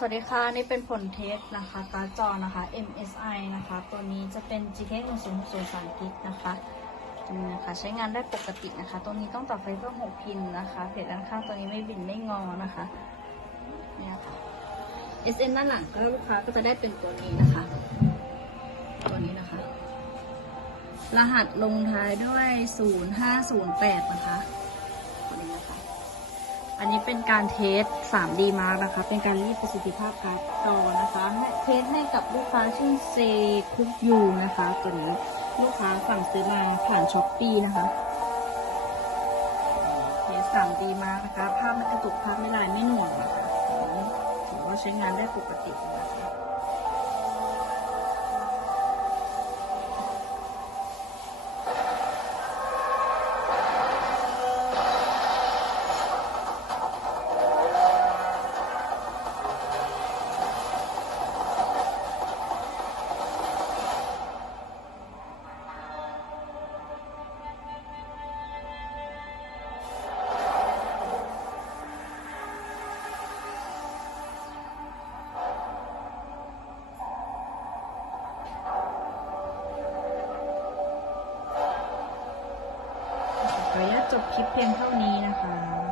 สวัสดีค่ะ นี่เป็นผลเทสนะคะการ์ดจอนะคะ MSI นะคะ ตัวนี้จะเป็น GTX 1 0 0 3 g b นะคะนี่นะคะใช้งานได้ปกตินะคะ ตัวนี้ต้องต่อไฟเพิ่ม6พินนะคะเพจด้านข้างตัวนี้ไม่บินไม่งอนะคะเนี่ยค่ะ SN ด้านหลังก็ลูกค้าก็จะได้เป็นตัวนี้นะคะ ตัวนี้นะคะ รหัสลงท้ายด้วย 0508 นะคะ อันนี้เป็นการเทส 3D Mark นะคะ เป็นการรีดประสิทธิภาพการ์ดจอนะคะเทสให้กับลูกค้าชื่อเซคุกยูนะคะ ตัวนี้ลูกค้าสั่งซื้อมาผ่านช้อปปีนะคะเทส 3D Mark นะคะ ภาพไม่กระตุกภาพไม่ลายไม่หน่วงนะคะถือว่าใช้งานได้ปกตินะคะ ขออนุญาตจบคลิปเพียงเท่านี้นะคะ